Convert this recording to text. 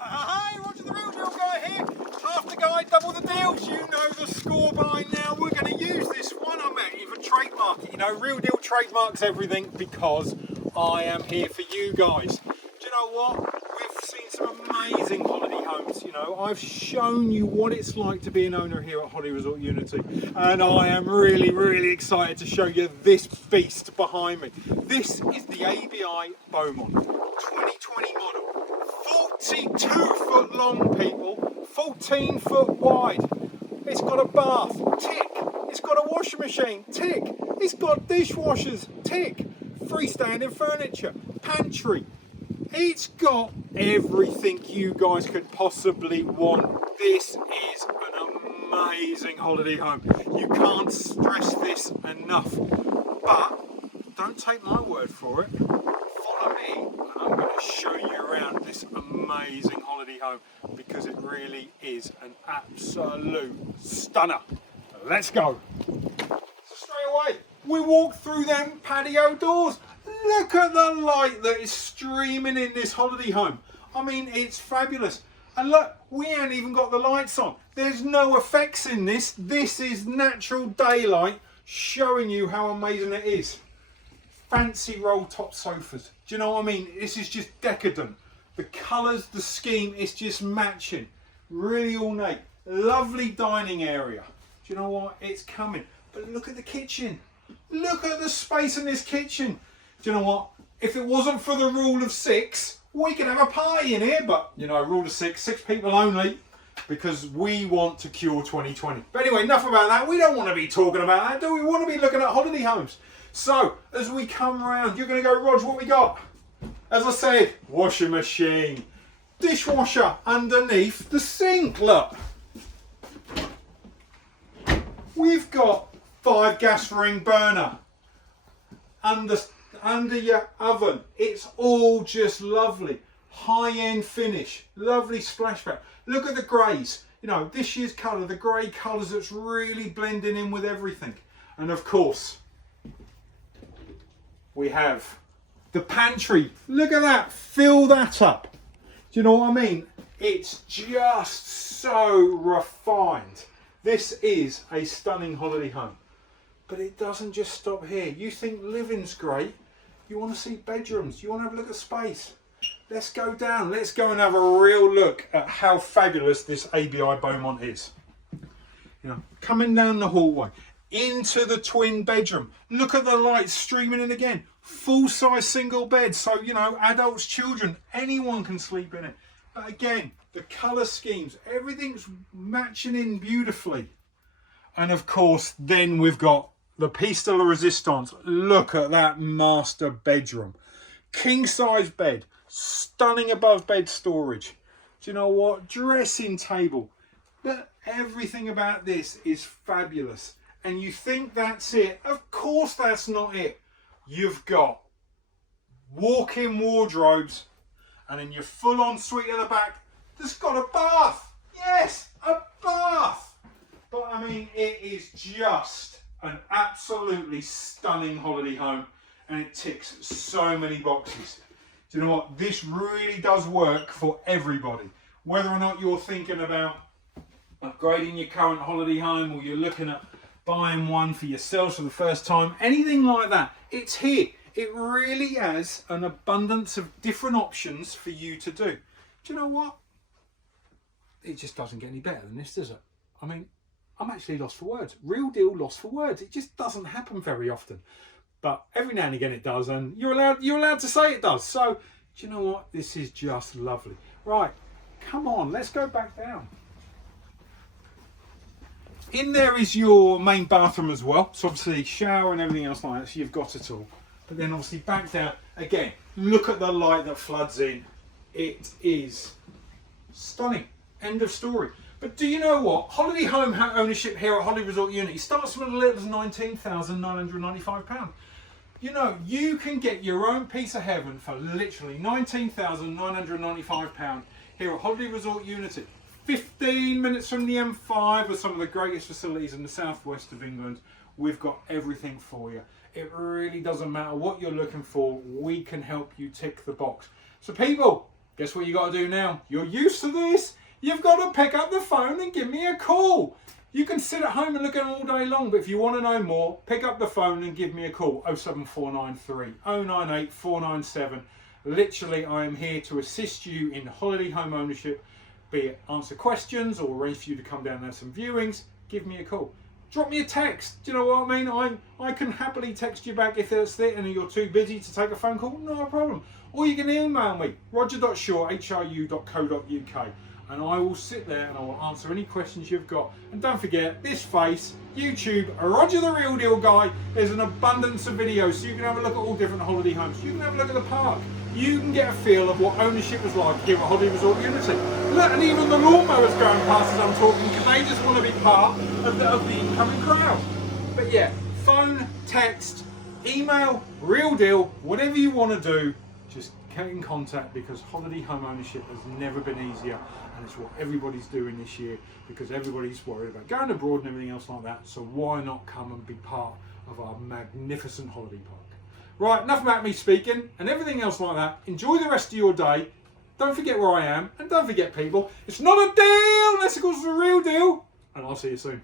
Hey, Roger the Real Deal Guy here. Half the guy, double the deals. You know the score by now. We're going to use this one. I'm out here for trademark it. You know, Real Deal trademarks everything because I am here for you guys. Do you know what? We've seen some amazing holiday homes. You know, I've shown you what it's like to be an owner here at Holiday Resort Unity. And I am really, really excited to show you this beast behind me. This is the ABI Beaumont 2020 model. 42-foot long, people, 14-foot wide. It's got a bath, tick. It's got a washing machine, tick. It's got dishwashers, tick. Freestanding furniture, pantry. It's got everything you guys could possibly want. This is an amazing holiday home. You can't stress this enough. But don't take my word for it. Follow me and I'm going to show you around this amazing holiday home because it really is an absolute stunner. Let's go. So straight away we walk through them patio doors. Look at the light that is streaming in this holiday home. I mean, it's fabulous. And look, we ain't even got the lights on. There's no effects in this. This is natural daylight showing you how amazing it is. Fancy roll top sofas. Do you know what I mean? This is just decadent. The colours, the scheme, it's just matching. Really ornate. Lovely dining area. Do you know what? It's coming. But look at the kitchen. Look at the space in this kitchen. Do you know what? If it wasn't for the rule of 6, we could have a party in here. But, you know, rule of 6, 6 people only. Because we want to cure 2020. But anyway, enough about that. We don't want to be talking about that, do we? We want to be looking at holiday homes. So, as we come round, you're going to go, Rog, what we got? As I said, washing machine, dishwasher underneath the sink, look. We've got 5 gas ring burner under your oven. It's all just lovely. High-end finish, lovely splashback. Look at the greys. You know, this year's colour, the grey colours that's really blending in with everything. And of course, we have the pantry. Look at that, fill that up. Do you know what I mean? It's just so refined. This is a stunning holiday home. But it doesn't just stop here. You think living's great, you want to see bedrooms, you want to have a look at space. Let's go down, let's go and have a real look at how fabulous this ABI Beaumont is. You know, coming down the hallway, into the twin bedroom. Look at the lights streaming in again. Full-size single bed, so, you know, adults, children, anyone can sleep in it. But again, the colour schemes, everything's matching in beautifully. And of course, then we've got the piece de la resistance. Look at that master bedroom. King-size bed, stunning above bed storage. Do you know what? Dressing table. But everything about this is fabulous. And you think that's it. Of course that's not it. You've got walk-in wardrobes and then your full-on suite at the back that's got a bath. Yes, a bath. But I mean, it is just an absolutely stunning holiday home and it ticks so many boxes. Do you know what? This really does work for everybody. Whether or not you're thinking about upgrading your current holiday home or you're looking at buying one for yourself for the first time, anything like that, it's here. It really has an abundance of different options for you to do. Do you know what? It just doesn't get any better than this, does it? I mean, I'm actually lost for words. Real deal lost for words. It just doesn't happen very often. But every now and again it does, and you're allowed to say it does. So, do you know what? This is just lovely. Right, come on, let's go back down. In there is your main bathroom as well. So obviously shower and everything else like that, so you've got it all. But then obviously back down, again, look at the light that floods in. It is stunning. End of story. But do you know what? Holiday home ownership here at Holiday Resort Unity starts from as little as £19,995. You know, you can get your own piece of heaven for literally £19,995 here at Holiday Resort Unity. 15 minutes from the M5 with some of the greatest facilities in the southwest of England. We've got everything for you. It really doesn't matter what you're looking for. We can help you tick the box. So people, Guess what you got to do now? You're used to this. You've got to pick up the phone and give me a call. You can sit at home and look at them all day long, but if you want to know more, pick up the phone and give me a call. 07493 098 497. Literally, I am here to assist you in holiday home ownership, be it answer questions or arrange for you to come down and have some viewings. Give me a call. Drop me a text. Do you know what I mean? I can happily text you back if that's it and you're too busy to take a phone call. Not a problem. Or you can email me, roger.shaw@hru.co.uk. And I will sit there and I will answer any questions you've got. And don't forget, this face, YouTube, Roger the Real Deal Guy, there's an abundance of videos so you can have a look at all different holiday homes. You can have a look at the park. You can get a feel of what ownership is like here at Holiday Resort Unity. Look, and even the lawnmowers going past as I'm talking, because they just want to be part of the incoming crowd. But yeah, phone, text, email, real deal, whatever you want to do, just get in contact, because holiday home ownership has never been easier, and it's what everybody's doing this year because everybody's worried about going abroad and everything else like that. So why not come and be part of our magnificent holiday park? Right, enough about me speaking and everything else like that. Enjoy the rest of your day. Don't forget where I am, and don't forget, people, it's not a deal unless it goes the real deal, and I'll see you soon.